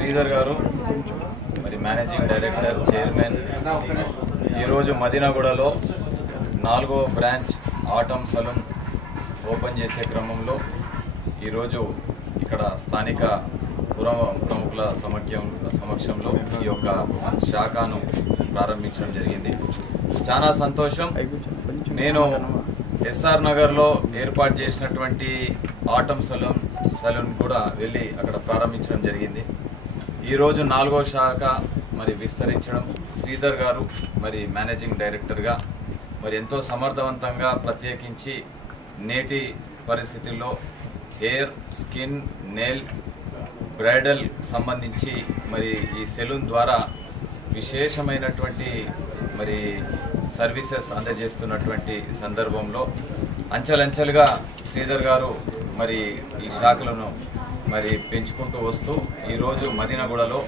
శ్రీధర్ గారు మరి managing director chairman ఈరోజు మదీనాగూడలో 4వ బ్రాంచ్ ఆటం సలూన్ ఓపెన్ చేసే క్రమంలో ఈరోజు ఇక్కడ స్థానిక ప్రముఖుల సమక్షంలో ఈ యొక్క శాఖను ప్రారంభించడం జరిగింది. చాలా సంతోషం. నేను ఎస్ఆర్ నగర్లో ఏర్పాటు చేసినటువంటి ఆటం సలూన్ కూడా వెళ్ళి అక్కడ ప్రారంభించడం జరిగింది. ఈరోజు 4వ శాఖ మరి విస్తరించడం శ్రీధర్ గారు మరి మేనేజింగ్ డైరెక్టర్గా మరి ఎంతో సమర్థవంతంగా ప్రత్యేకించి నేటి పరిస్థితుల్లో హెయిర్, స్కిన్, నెయిల్, బ్రైడల్ సంబంధించి మరి ఈ సెలూన్ ద్వారా విశేషమైనటువంటి మరి సర్వీసెస్ అందజేస్తున్నటువంటి సందర్భంలో అంచెలంచెలుగా శ్రీధర్ గారు మరి ఈ శాఖలను మరి పెంచుకుంటూ వస్తూ ఈరోజు మదీనాగూడలో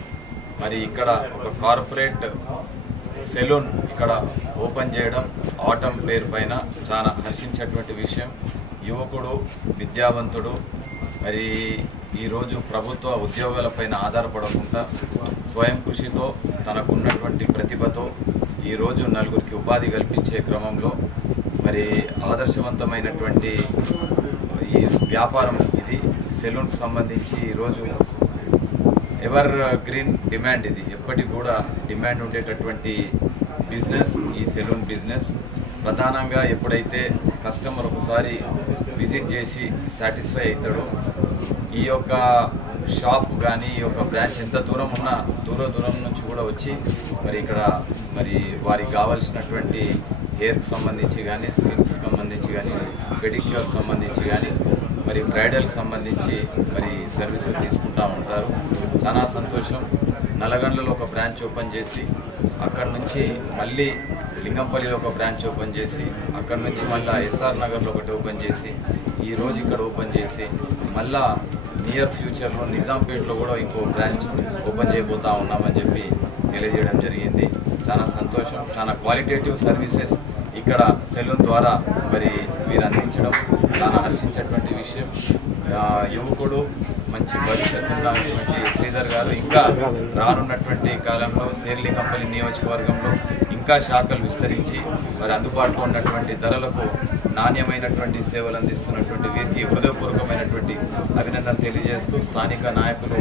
మరి ఇక్కడ ఒక కార్పొరేట్ సెలూన్ ఇక్కడ ఓపెన్ చేయడం ఆటం పేరు పైన చాలా హర్షించేటువంటి విషయం. యువకుడు, విద్యావంతుడు, మరి ఈరోజు ప్రభుత్వ ఉద్యోగాలపైన ఆధారపడకుండా స్వయం కృషితో తనకున్నటువంటి ప్రతిభతో ఈరోజు నలుగురికి ఉపాధి కల్పించే క్రమంలో మరి ఆదర్శవంతమైనటువంటి ఈ వ్యాపారం ఇది. సెలూన్కి సంబంధించి ఈరోజు ఎవర్ గ్రీన్ డిమాండ్, ఇది ఎప్పటికి కూడా డిమాండ్ ఉండేటటువంటి బిజినెస్ ఈ సెలూన్ బిజినెస్. ప్రధానంగా ఎప్పుడైతే కస్టమర్ ఒకసారి విజిట్ చేసి సాటిస్ఫై అవుతాడో ఈ యొక్క షాప్ కానీ ఈ యొక్క బ్రాంచ్ ఎంత దూరం ఉన్నా దూరం నుంచి కూడా వచ్చి మరి ఇక్కడ మరి వారికి కావాల్సినటువంటి హెయిర్కి సంబంధించి కానీ, స్కిన్కి సంబంధించి కానీ, పెడిక్యూర్ సంబంధించి కానీ, మరి బ్రైడల్కి సంబంధించి మరి సర్వీస్ తీసుకుంటూ ఉంటారు. చాలా సంతోషం. నల్లగండ్లలో ఒక బ్రాంచ్ ఓపెన్ చేసి అక్కడి నుంచి మళ్ళీ లింగంపల్లిలో ఒక బ్రాంచ్ ఓపెన్ చేసి అక్కడి నుంచి మళ్ళీ ఎస్ఆర్ నగర్లో ఒకటి ఓపెన్ చేసి ఈరోజు ఇక్కడ ఓపెన్ చేసి మళ్ళా నియర్ ఫ్యూచర్లో నిజాంపేటలో కూడా ఇంకో బ్రాంచ్ ఓపెన్ చేయబోతా ఉన్నామని చెప్పి తెలియజేయడం జరిగింది. చాలా సంతోషం. చాలా క్వాలిటేటివ్ సర్వీసెస్ ఇక్కడ సెలూన్ ద్వారా మరి వీరు అందించడం చాలా హర్షించేటువంటి విషయం. యువకుడు, మంచి భవిష్యత్తు ఉన్నటువంటి శ్రీధర్ గారు ఇంకా రానున్నటువంటి కాలంలో శేర్లింగంపల్లి నియోజకవర్గంలో ఇంకా శాఖలు విస్తరించి మరి అందుబాటులో ఉన్నటువంటి ధరలకు నాణ్యమైనటువంటి సేవలు అందిస్తున్నటువంటి వీరికి హృదయపూర్వకమైనటువంటి అభినందనలు తెలియజేస్తూ స్థానిక నాయకులు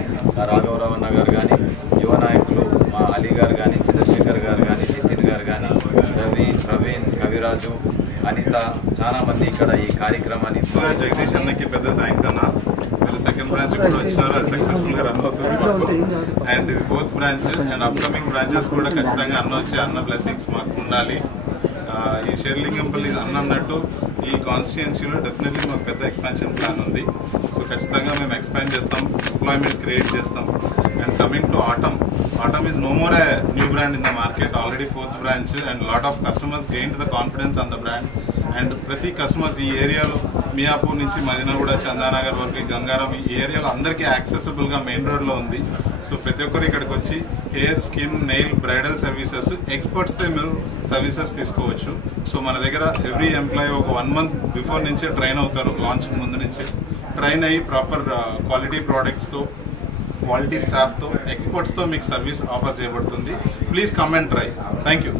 రాఘవరావన్న గారు కానీ, యువ నాయకులు మా అలీ గారు కానీ, చంద్రశేఖర్ గారు కానీ, నితిన్ గారు కానీ, రవి, ప్రవీణ్, కవిరాజు, అనిత, చాలా మంది ఇక్కడ ఈ కార్యక్రమాన్ని జగదీష్ అన్నకి పెద్ద థ్యాంక్స్ అన్న. మీరు సెకండ్ బ్రాంచ్ కూడా వచ్చారు, అది సక్సెస్ఫుల్ గా రన్ అవుతుంది. అండ్ ఇది 4th branch and upcoming branches కూడా ఖచ్చితంగా అన్న వచ్చి అన్న బ్లెస్సింగ్స్ మాకు ఉండాలి. ఈ షేర్లింగంపల్లి అన్న అన్నట్టు ఈ కాన్స్టిట్యుయెన్సీలో డెఫినెట్లీ మాకు పెద్ద ఎక్స్పాన్షన్ ప్లాన్ ఉంది. సో ఖచ్చితంగా మేము ఎక్స్పాండ్ చేస్తాం, ఎంప్లాయ్మెంట్ క్రియేట్ చేస్తాం. And coming to atom is no more a new brand in the market, already 4th branch, and lot of customers gained the confidence on the brand. And ప్రతి customers ఈ ఏరియాలో మియాపూర్ నుంచి మదీనాగూడ, చందానగర్ వరకు, గంగారం ఈ ఏరియాలో అందరికీ యాక్సెసిబుల్గా మెయిన్ రోడ్లో ఉంది. సో ప్రతి ఒక్కరు ఇక్కడికి వచ్చి hair, skin, nail, bridal services ఎక్స్పర్ట్స్తో మీరు సర్వీసెస్ తీసుకోవచ్చు. సో మన దగ్గర ఎవ్రీ ఎంప్లాయీ ఒక 1 month బిఫోర్ నుంచే ట్రైన్ అవుతారు. లాంచ్ ముందు నుంచే ట్రైన్ అయ్యి ప్రాపర్ క్వాలిటీ ప్రోడక్ట్స్తో, క్వాలిటీ స్టాఫ్తో, ఎక్స్పర్ట్స్తో మీకు సర్వీస్ ఆఫర్ చేయబడుతుంది. Please come and try. Thank you.